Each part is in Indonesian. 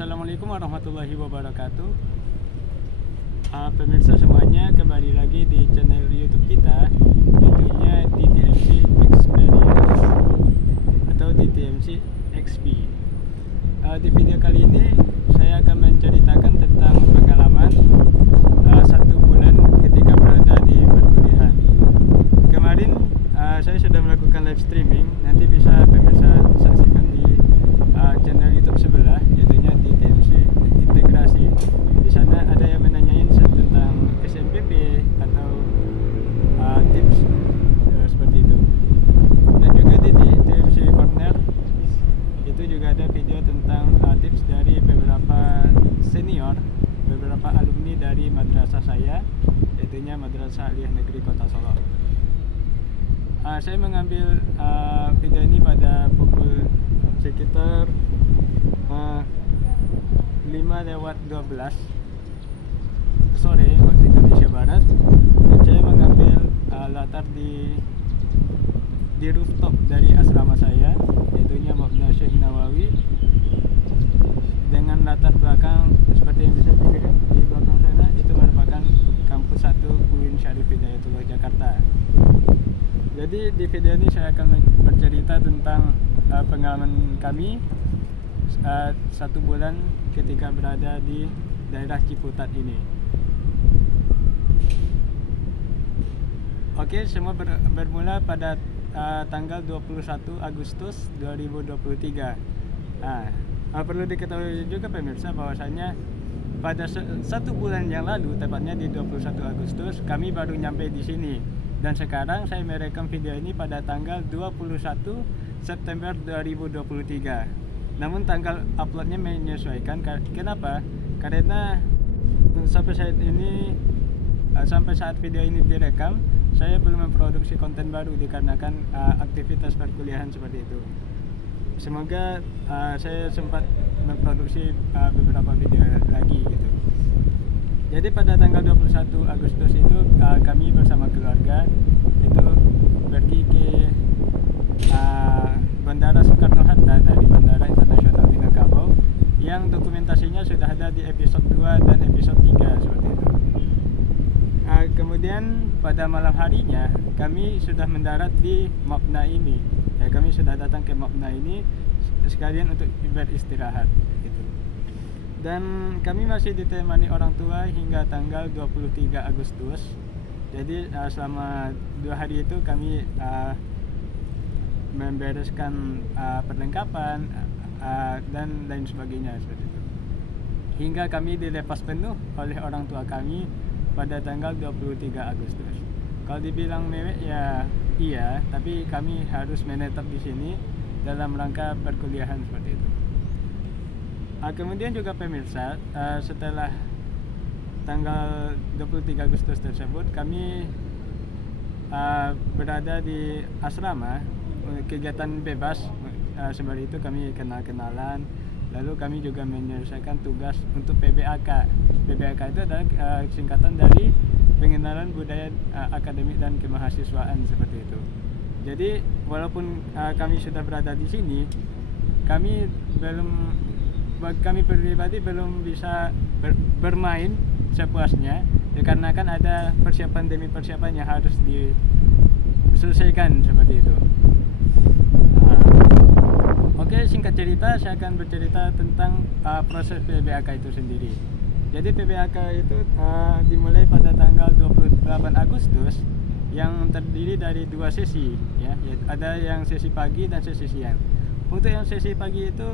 Assalamualaikum warahmatullahi wabarakatuh. Pemirsa semuanya, kembali lagi di channel YouTube kita, tentunya DTMC Experience atau DTMC XP. Di video kali ini saya akan menceritakan tentang pengalaman 1 bulan ketika berada di perkuliahan. Kemarin saya sudah melakukan live streaming, nanti bisa pemirsa saksikan di channel YouTube sebelah, yaitu DTMC Integrasi. Di sana ada yang menanyain tentang SNPP atau tips seperti itu. Dan juga di DTMC Corner itu juga ada video tentang tips dari beberapa senior, beberapa alumni dari madrasah saya, yaitu Madrasah Aliyah Negeri Kota Solo. Saya mengambil video ini pada pukul sekitar 5:12 sore waktu Indonesia Barat, dan saya mengambil latar di rooftop dari asrama saya, yaitu Mabna Syekh Nawawi, dengan latar belakang seperti yang bisa dilihat di belakang sana. Itu merupakan kampus 1 UIN Syarif Hidayatullah Jakarta. Jadi di video ini saya akan bercerita tentang pengalaman kami 1 bulan ketika berada di daerah Ciputat ini. Oke, semua bermula pada tanggal 21 Agustus 2023. Perlu diketahui juga pemirsa bahwasanya pada 1 bulan yang lalu, tepatnya di 21 Agustus, kami baru nyampe di sini. Dan sekarang saya merekam video ini pada tanggal 21 September 2023. Namun tanggal uploadnya menyesuaikan. Kenapa? Karena sampai saat video ini direkam, saya belum memproduksi konten baru dikarenakan aktivitas perkuliahan seperti itu. Semoga saya sempat memproduksi beberapa video lagi gitu. Jadi pada tanggal 21 Agustus itu kami bersama keluarga itu pergi ke Bandara Soekarno-Hatta dari Bandara Internasional Minangkabau, yang dokumentasinya sudah ada di episode 2 dan episode 3 seperti itu. Kemudian pada malam harinya kami sudah mendarat di Mabna ini. Kami sudah datang ke Mabna ini sekalian untuk beristirahat gitu. Dan kami masih ditemani orang tua hingga tanggal 23 Agustus. Jadi selama 2 hari itu kami membereskan perlengkapan dan lain sebagainya seperti itu. Hingga kami dilepas penuh oleh orang tua kami pada tanggal 23 Agustus. Kalau dibilang mewek ya iya, tapi kami harus menetap di sini dalam rangka perkuliahan seperti itu. Kemudian juga pemirsa, setelah tanggal 23 Agustus tersebut kami berada di asrama, kegiatan bebas. Sembari itu kami kenal-kenalan, lalu kami juga menyelesaikan tugas untuk PBAK. PBAK itu adalah singkatan dari pengenalan budaya akademik dan kemahasiswaan seperti itu. Jadi walaupun kami sudah berada di sini, kami pribadi belum bisa bermain sepuasnya, karena kan ada persiapan demi persiapan yang harus diselesaikan seperti itu. Oke, singkat cerita saya akan bercerita tentang proses PBAK itu sendiri. Jadi PBAK itu dimulai pada tanggal 28 Agustus yang terdiri dari 2 sesi ya. Ada yang sesi pagi dan sesi siang. Untuk yang sesi pagi itu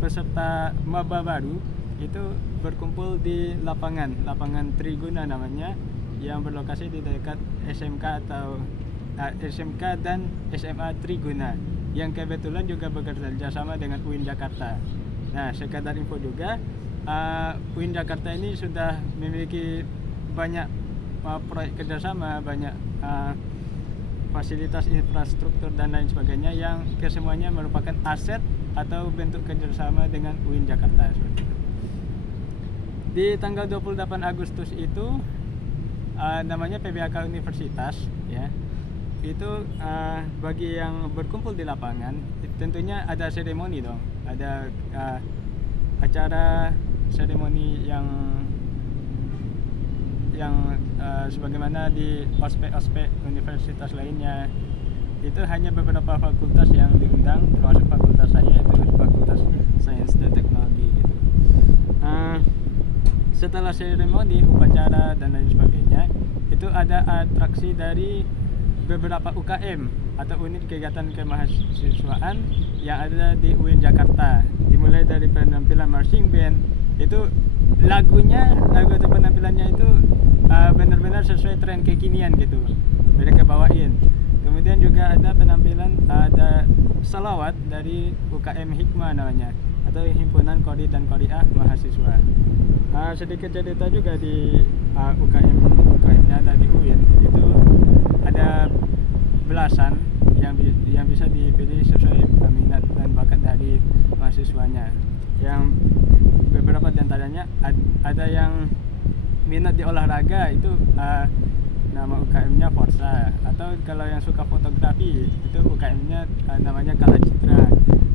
peserta maba baru itu berkumpul di lapangan Triguna namanya, yang berlokasi di dekat SMK atau SMK dan SMA Triguna, yang kebetulan juga bekerja sama dengan UIN Jakarta. Nah, sekadar info juga, UIN Jakarta ini sudah memiliki banyak proyek kerjasama, banyak fasilitas infrastruktur dan lain sebagainya, yang kesemuanya merupakan aset atau bentuk kerjasama dengan UIN Jakarta seperti itu. Di tanggal 28 Agustus itu namanya PBAK Universitas ya. itu bagi yang berkumpul di lapangan tentunya ada seremoni dong, ada acara seremoni yang sebagaimana di ospek-ospek universitas lainnya. Itu hanya beberapa fakultas yang diundang, termasuk fakultas saya, itu Fakultas Sains dan Teknologi gitu. Setelah seremoni, upacara dan lain sebagainya, itu ada atraksi dari beberapa UKM atau unit kegiatan kemahasiswaan yang ada di UIN Jakarta. Dimulai dari penampilan marching band, itu lagu atau penampilannya itu benar-benar sesuai tren kekinian gitu, mereka bawain. Kemudian juga ada penampilan, ada salawat dari UKM Hikmah namanya, atau Himpunan Qori dan Qoriah Mahasiswa. Sedikit cerita juga di UKM-nya ada di UIN, itu ada belasan yang bisa dipilih sesuai minat dan bakat dari mahasiswanya. Yang beberapa diantaranya ada yang minat di olahraga, itu nama UKM-nya Forza. Atau kalau yang suka fotografi, itu UKM-nya namanya Kala Citra.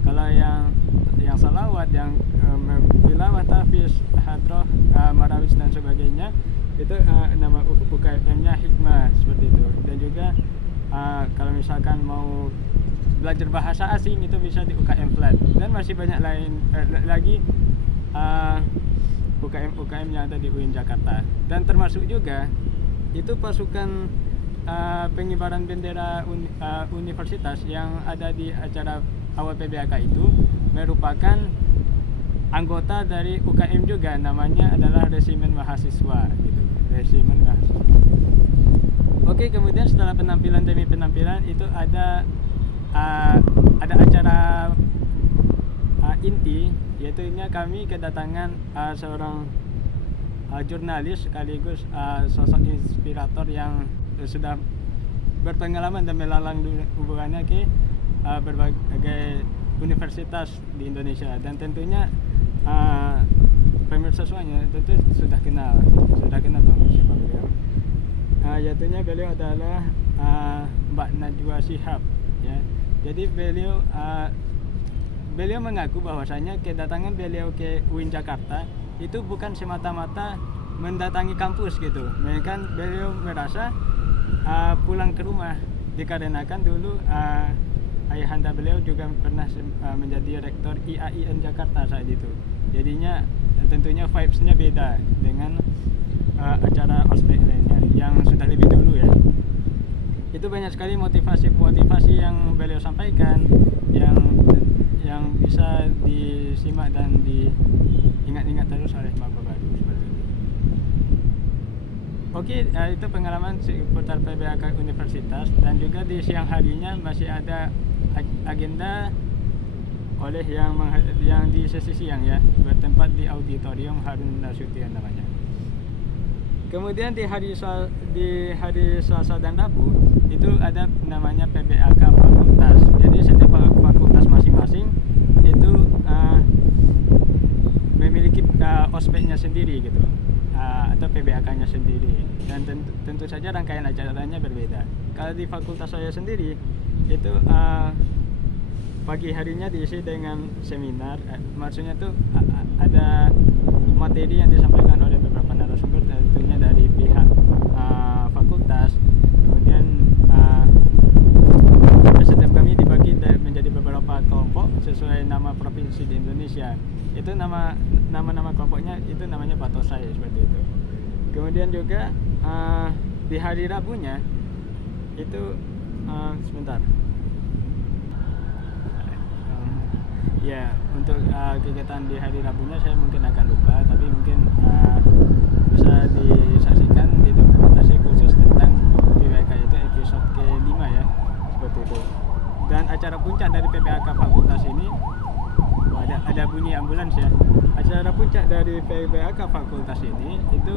Kalau yang salawat, yang tilawah, tahfiz, hadroh, marawis dan sebagainya, itu nama UKM-nya Hikmah, seperti itu. Dan juga kalau misalkan mau belajar bahasa asing, itu bisa di UKM Flat. Dan masih banyak lain lagi UKM yang ada di UIN Jakarta. Dan termasuk juga itu pasukan pengibaran bendera universitas yang ada di acara awal PBAK itu merupakan anggota dari UKM juga, namanya adalah Resimen Mahasiswa gitu. Resimen Mahasiswa. Oke, kemudian setelah penampilan demi penampilan itu ada acara inti, yaitu kami kedatangan seorang jurnalis sekaligus sosok inspirator yang sudah berpengalaman dan melalang hubungannya ke berbagai universitas di Indonesia. Dan tentunya pemirsa semuanya tentu sudah kenal dong siapa beliau. Yaitu beliau adalah Mbak Najwa Shihab ya. Jadi beliau mengaku bahwasanya kedatangan beliau ke UIN Jakarta itu bukan semata-mata mendatangi kampus gitu, melainkan beliau merasa pulang ke rumah, dikarenakan dulu ayahanda beliau juga pernah menjadi rektor IAIN Jakarta saat itu. Jadinya tentunya vibes-nya beda dengan acara ospek lainnya yang sudah lebih dulu ya. Itu banyak sekali motivasi yang beliau sampaikan yang bisa disimak dan diingat-ingat terus oleh maba baru seperti itu. Oke, itu pengalaman seputar PBAK Universitas. Dan juga di siang harinya masih ada agenda oleh yang di sesi siang ya, bertempat di auditorium Harun Nasution namanya. Kemudian di hari Selasa dan Rabu itu ada namanya PBAK fakultas. Jadi setiap fakultas masing-masing itu memiliki ospeknya sendiri gitu, atau PBAK-nya sendiri. Dan tentu saja rangkaian acaranya berbeda. Kalau di fakultas saya sendiri itu pagi harinya diisi dengan seminar, maksudnya tuh ada materi yang disampaikan oleh beberapa narasumber, tentunya dari pihak fakultas. Kemudian setiap kami dibagi menjadi beberapa kelompok sesuai nama provinsi di Indonesia. Itu nama kelompoknya itu namanya Batosai seperti itu. Kemudian juga di hari Rabunya itu sebentar. Ya, untuk kegiatan di hari Rabunya saya mungkin akan lupa, tapi mungkin bisa disaksikan di dokumentasi khusus tentang PBAK, itu episode ke-5 ya, seperti itu. Dan acara puncak dari PBAK fakultas ini, ada bunyi ambulans ya. Acara puncak dari PBAK fakultas ini itu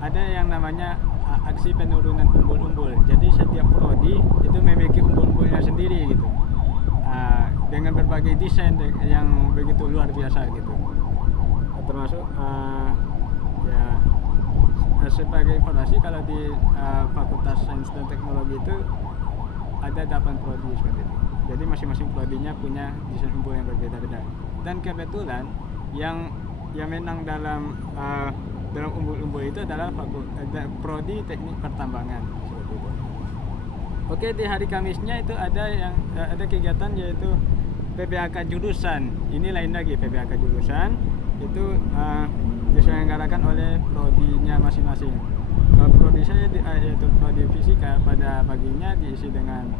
ada yang namanya aksi penurunan umbul-umbul. Jadi setiap prodi itu memiliki umbul-umbulnya sendiri gitu, dengan berbagai desain yang begitu luar biasa gitu. Termasuk sebagai informasi, kalau di Fakultas Sains dan Teknologi itu ada 8 prodi seperti itu. Jadi masing-masing prodinya punya desain umbul yang berbeda-beda. Dan kebetulan yang menang dalam umbul-umbul itu adalah prodi teknik pertambangan seperti itu. Oke, di hari Kamisnya itu ada kegiatan yaitu PBAK jurusan. Ini lain lagi, PBAK jurusan itu diselenggarakan oleh prodinya masing-masing. Kalau prodi saya yaitu prodi fisika, pada paginya diisi dengan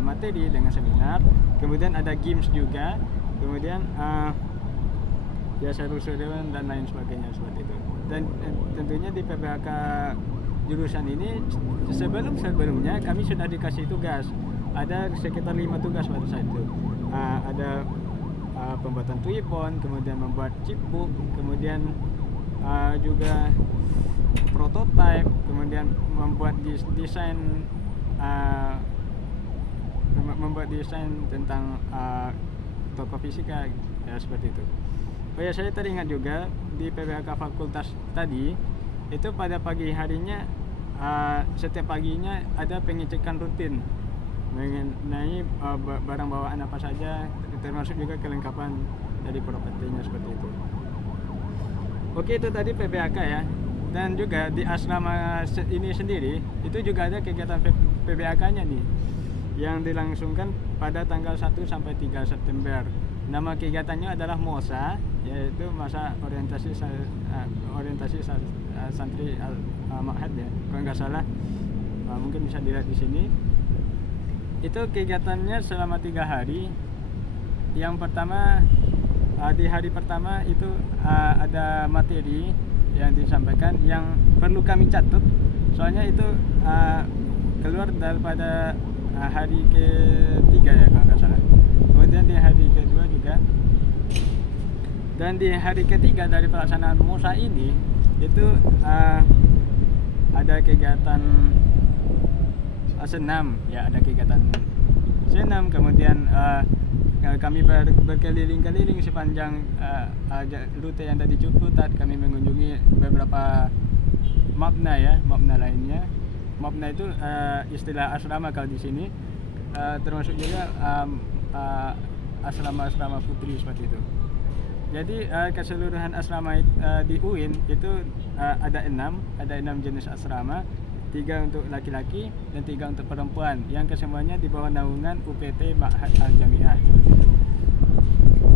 materi dengan seminar, kemudian ada games juga, kemudian ya seru-seruan dan lain sebagainya seperti itu. Dan tentunya di PBAK jurusan ini sebelumnya kami sudah dikasih tugas, ada sekitar 5 tugas pada saat itu. Ada pembuatan tuipon, kemudian membuat chipbook, kemudian juga prototype, kemudian membuat desain tentang toko fisika, ya seperti itu. Oh ya, saya teringat juga di PBAK fakultas tadi itu pada pagi harinya setiap paginya ada pengecekan rutin mengenai barang bawaan apa saja, termasuk juga kelengkapan dari propertinya seperti itu. Oke, itu tadi PBAK ya. Dan juga di asrama ini sendiri itu juga ada kegiatan PBAK-nya nih yang dilangsungkan pada tanggal 1 sampai 3 September. Nama kegiatannya adalah MOSA, yaitu masa orientasi santri Ma'had ya, kalau nggak salah. Mungkin bisa dilihat di sini. Itu kegiatannya selama 3 hari. Yang pertama, di hari pertama itu ada materi yang disampaikan yang perlu kami catat, soalnya itu keluar daripada hari ketiga ya kalau nggak salah. Kemudian di hari kedua juga, dan di hari ketiga dari pelaksanaan MOSA ini itu ada kegiatan senam ya, ada kegiatan senam, kemudian kami berkeliling-keliling sepanjang rute yang tadi Ciputat. Kami mengunjungi beberapa mabna lainnya. Mabna itu istilah asrama kalau di sini, termasuk juga asrama-asrama putri seperti itu. Jadi keseluruhan asrama di UIN itu ada 6 jenis asrama. 3 untuk laki-laki dan 3 untuk perempuan, yang kesemuanya di bawah naungan UPT Ma'had Al-Jami'ah seperti itu.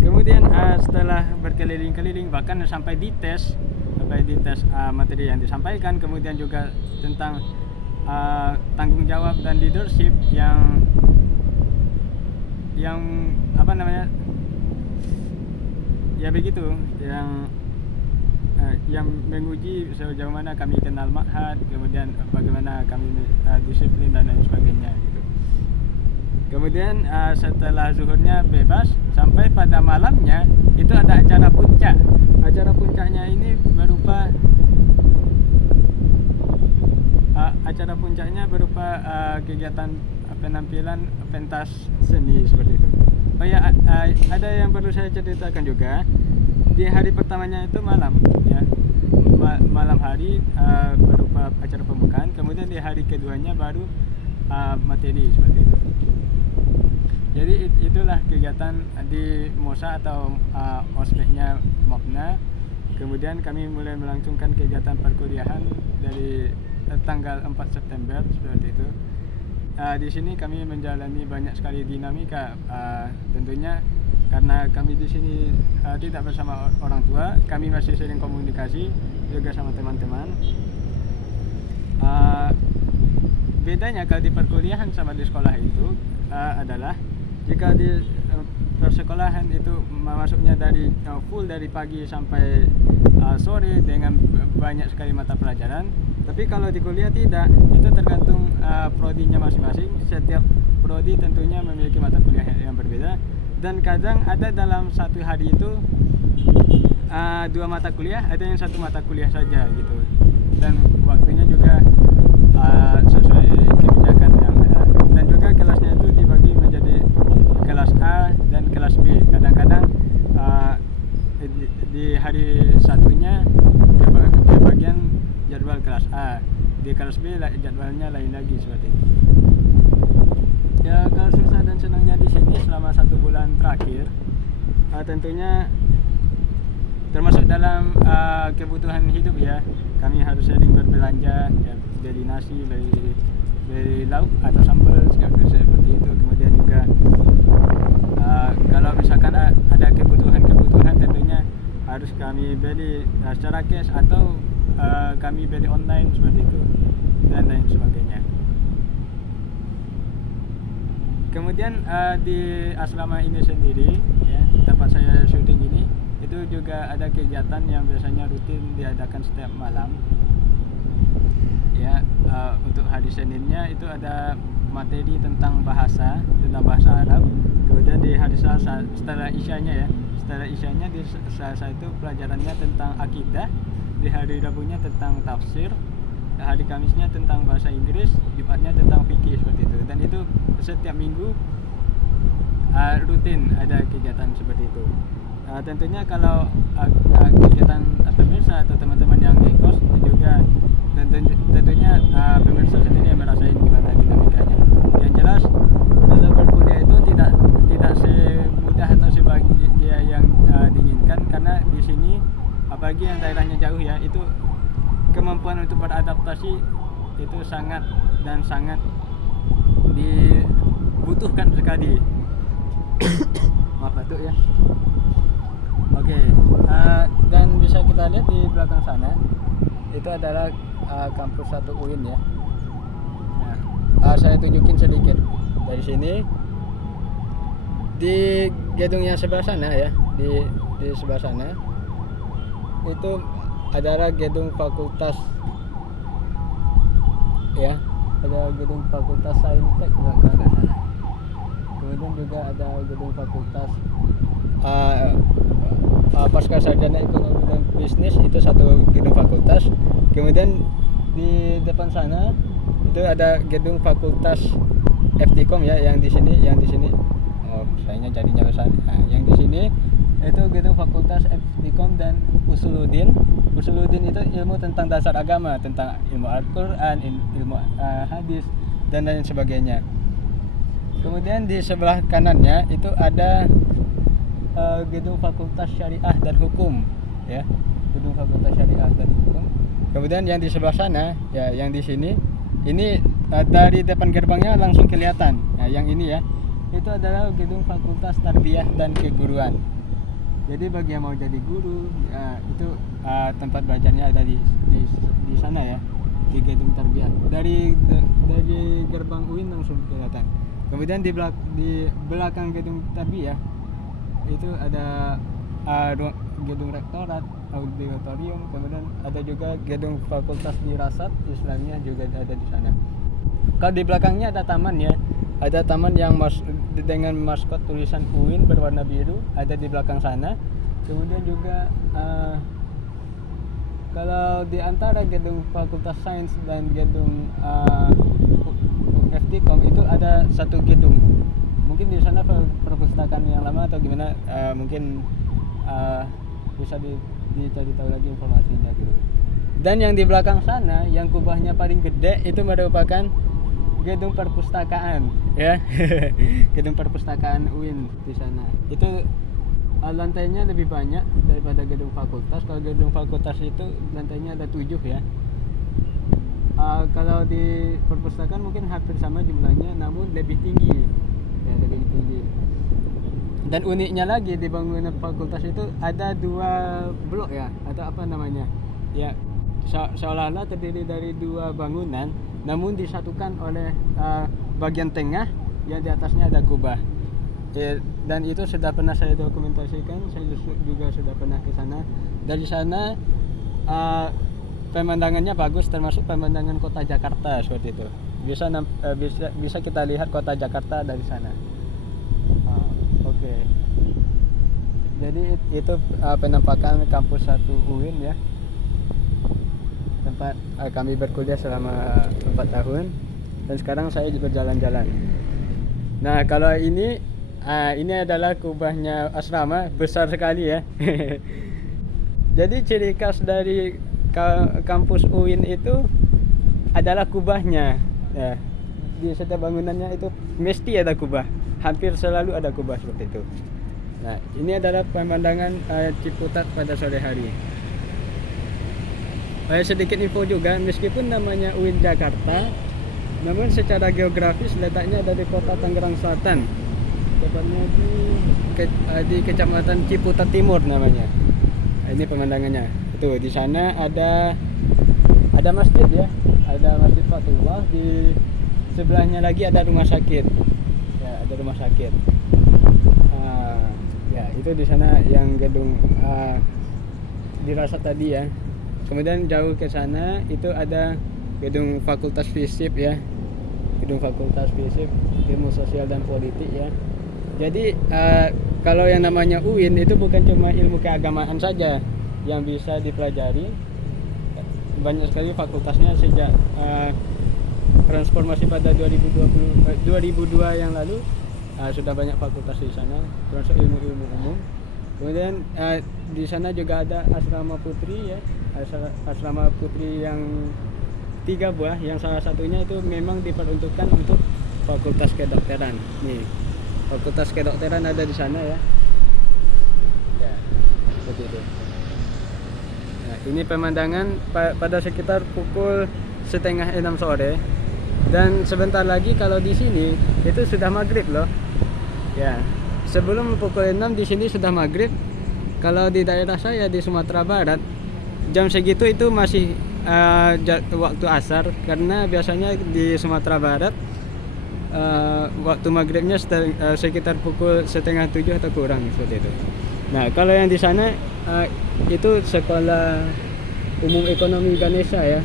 Kemudian setelah berkeliling-keliling bahkan sampai dites materi yang disampaikan, kemudian juga tentang tanggung jawab dan leadership yang apa namanya ya begitu, yang menguji sejauh mana kami kenal Ma'had, kemudian bagaimana kami disiplin dan lain sebagainya gitu. Kemudian setelah zuhurnya bebas sampai pada malamnya itu ada acara puncak. Acara puncaknya ini berupa kegiatan penampilan pentas seni seperti itu. Oh ya, ada yang perlu saya ceritakan juga. Di hari pertamanya itu malam ya, malam hari berupa acara pembukaan, kemudian di hari keduanya baru materi seperti itu. Jadi itulah kegiatan di MOSA atau ospeknya Mabna. Kemudian kami mulai melangsungkan kegiatan perkuliahan dari tanggal 4 September seperti itu. Di sini kami menjalani banyak sekali dinamika, tentunya karena kami di sini tidak bersama orang tua, kami masih sering komunikasi juga sama teman-teman. Bedanya kalau di perkuliahan sama di sekolah itu adalah jika di persekolahan itu masuknya dari full dari pagi sampai sore dengan banyak sekali mata pelajaran. Tapi kalau di kuliah tidak, itu tergantung prodinya masing-masing. Setiap prodi tentunya memiliki mata kuliah yang berbeda. Dan kadang ada dalam satu hari itu 2 mata kuliah, ada yang 1 mata kuliah saja gitu. Dan waktunya juga sesuai kebijakan yang ada. Dan juga kelasnya itu dibagi menjadi kelas A dan kelas B. Kadang-kadang di hari satunya kebagian jadwal kelas A, di kelas B jadwalnya lain lagi seperti itu. Ya, kalau susah dan senangnya di sini selama 1 bulan terakhir, tentunya termasuk dalam kebutuhan hidup ya. Kami harus sering berbelanja, ya, beli nasi, beli lauk atau sambal seperti itu. Kemudian juga kalau misalkan ada kebutuhan tentunya harus kami beli secara cash atau kami beli online seperti itu dan lain sebagainya. Kemudian di asrama ini sendiri ya, tempat saya syuting ini, itu juga ada kegiatan yang biasanya rutin diadakan setiap malam ya. Untuk hari Seninnya itu ada materi tentang bahasa Arab. Kemudian di hari Selasa setelah isyanya di Selasa itu pelajarannya tentang akidah. Di hari Rabunya tentang tafsir, hari Kamisnya tentang bahasa Inggris, Jumatnya tentang fikih seperti itu. Dan itu setiap minggu rutin ada kegiatan seperti itu. Tentunya kalau kegiatan pemirsa atau teman-teman yang ngekos juga tentunya pemirsa sendiri yang merasain gimana dinamikanya. Yang jelas kalau berkuliah itu tidak semudah atau sebahagia yang diinginkan, karena di sini apalagi yang daerahnya jauh ya, itu kemampuan untuk beradaptasi itu sangat dibutuhkan sekali. Maaf batuk ya. Oke, dan bisa kita lihat di belakang sana itu adalah kampus 1 UIN ya. Nah, saya tunjukin sedikit dari sini di gedung yang sebelah sana ya, di sebelah sana itu adalah gedung fakultas ya, ada gedung fakultas Saintek juga ke sana. Kemudian juga ada gedung fakultas pasca sarjana ekonomi dan bisnis, itu 1 gedung fakultas. Kemudian di depan sana itu ada gedung fakultas FTKOM ya, yang di sini oh sayangnya jadinya besar. Nah, yang di sini itu gedung fakultas FTKOM dan Usuluddin itu ilmu tentang dasar agama, tentang ilmu Al-Quran, ilmu hadis dan lain sebagainya. Kemudian di sebelah kanannya itu ada gedung fakultas syariah dan hukum ya, gedung fakultas syariah dan hukum. Kemudian yang di sebelah sana ya, yang di sini ini dari depan gerbangnya langsung kelihatan. Nah, yang ini ya, itu adalah gedung fakultas tarbiyah dan keguruan. Jadi bagi yang mau jadi guru ya, itu tempat belajarnya ada di sana ya, di gedung tarbiyah. Dari gerbang UIN langsung kelihatan. Kemudian di belakang gedung tarbiyah itu ada gedung rektorat, auditorium, kemudian ada juga gedung fakultas dirasat Islamiyah juga ada di sana. Kalau di belakangnya ada taman ya, ada taman yang dengan maskot tulisan UIN berwarna biru, ada di belakang sana. Kemudian juga kalau di antara gedung fakultas sains dan gedung FTKOM itu ada 1 gedung. Mungkin di sana perpustakaan yang lama atau gimana, mungkin bisa dicari tahu lagi informasinya gitu. Dan yang di belakang sana yang kubahnya paling gede itu merupakan gedung perpustakaan ya. Gedung perpustakaan UIN di sana. Itu lantainya lebih banyak daripada gedung fakultas. Kalau gedung fakultas itu lantainya ada 7 ya. Kalau di perpustakaan mungkin hampir sama jumlahnya, namun lebih tinggi ya, lebih tinggi. Dan uniknya lagi di bangunan fakultas itu ada 2 blok ya, atau apa namanya ya, seolah-olah terdiri dari 2 bangunan, namun disatukan oleh bagian tengah yang di atasnya ada kubah ya. Dan itu sudah pernah saya dokumentasikan, saya juga sudah pernah ke sana. Dari sana pemandangannya bagus, termasuk pemandangan kota Jakarta seperti itu. Bisa kita lihat kota Jakarta dari sana. Oke. Jadi itu penampakan kampus 1 UIN ya, tempat kami berkuliah selama 4 tahun, dan sekarang saya juga jalan-jalan. Nah, kalau ini adalah kubahnya asrama, besar sekali ya. Jadi ciri khas dari kampus UIN itu adalah kubahnya ya. di setiap bangunannya itu mesti ada kubah, hampir selalu ada kubah seperti itu. Nah, ini adalah pemandangan Ciputat pada sore hari. Sedikit info juga, meskipun namanya UIN Jakarta, namun secara geografis letaknya ada di kota Tangerang Selatan, tepatnya di Kecamatan Ciputat Timur namanya. Ini pemandangannya. Tuh di sana ada masjid ya, ada Masjid Fatullah, di sebelahnya lagi ada rumah sakit. Ya, ada rumah sakit. Ya, itu di sana yang gedung dirasat tadi ya. Kemudian jauh ke sana itu ada gedung Fakultas FISIP ya. Gedung Fakultas FISIP, Ilmu Sosial dan Politik ya. Jadi kalau yang namanya UIN itu bukan cuma ilmu keagamaan saja yang bisa dipelajari. Banyak sekali fakultasnya sejak transformasi pada 2002 yang lalu. Sudah banyak fakultas di sana, termasuk ilmu-ilmu umum. Kemudian di sana juga ada asrama putri ya, asrama putri yang 3 buah, yang salah satunya itu memang diperuntukkan untuk fakultas kedokteran. Nih, fakultas kedokteran ada di sana ya. Ya, seperti itu. Nah, ini pemandangan pada sekitar pukul 5:30 sore. Dan sebentar lagi kalau di sini itu sudah maghrib loh. Ya, sebelum pukul 6 di sini sudah maghrib. Kalau di daerah saya di Sumatera Barat, jam segitu itu masih waktu asar, karena biasanya di Sumatera Barat waktu maghribnya sekitar pukul 6:30 atau kurang seperti itu. Nah, kalau yang di sana itu Sekolah Umum Ekonomi Ganesha ya.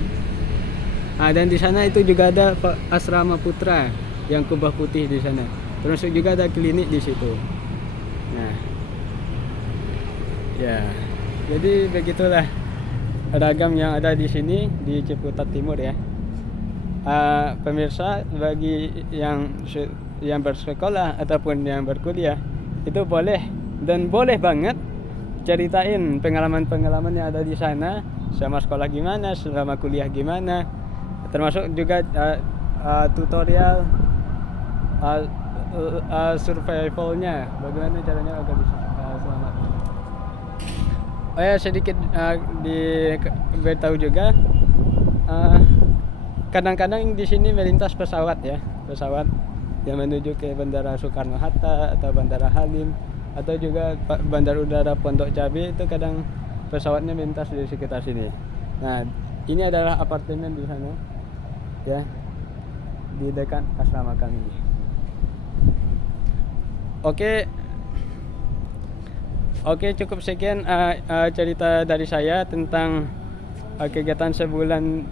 Dan di sana itu juga ada asrama putra yang kubah putih di sana. Termasuk juga ada klinik di situ. Nah, ya, jadi begitulah ragam yang ada di sini di Ciputat Timur ya. Pemirsa, bagi yang bersekolah ataupun yang berkuliah, itu boleh dan boleh banget ceritain pengalaman-pengalaman yang ada di sana, selama sekolah gimana, selama kuliah gimana, termasuk juga tutorial survivalnya, bagaimana caranya agar bisa selamat. Sedikit diberitahu juga, kadang-kadang di sini melintas pesawat ya, pesawat yang menuju ke Bandara Soekarno-Hatta atau Bandara Halim, atau juga Bandar Udara Pondok Cabe, itu kadang pesawatnya melintas di sekitar sini. Nah, ini adalah apartemen di sana ya, di dekat asrama kami. Oke, cukup sekian cerita dari saya tentang kegiatan sebulan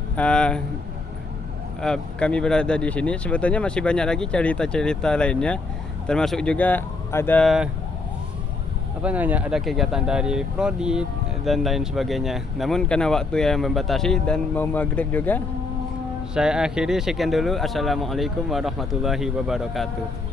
kami berada di sini. Sebetulnya masih banyak lagi cerita-cerita lainnya, termasuk juga ada ada kegiatan dari prodi dan lain sebagainya. Namun karena waktu yang membatasi dan mau maghrib juga, saya akhiri sekian dulu. Assalamualaikum warahmatullahi wabarakatuh.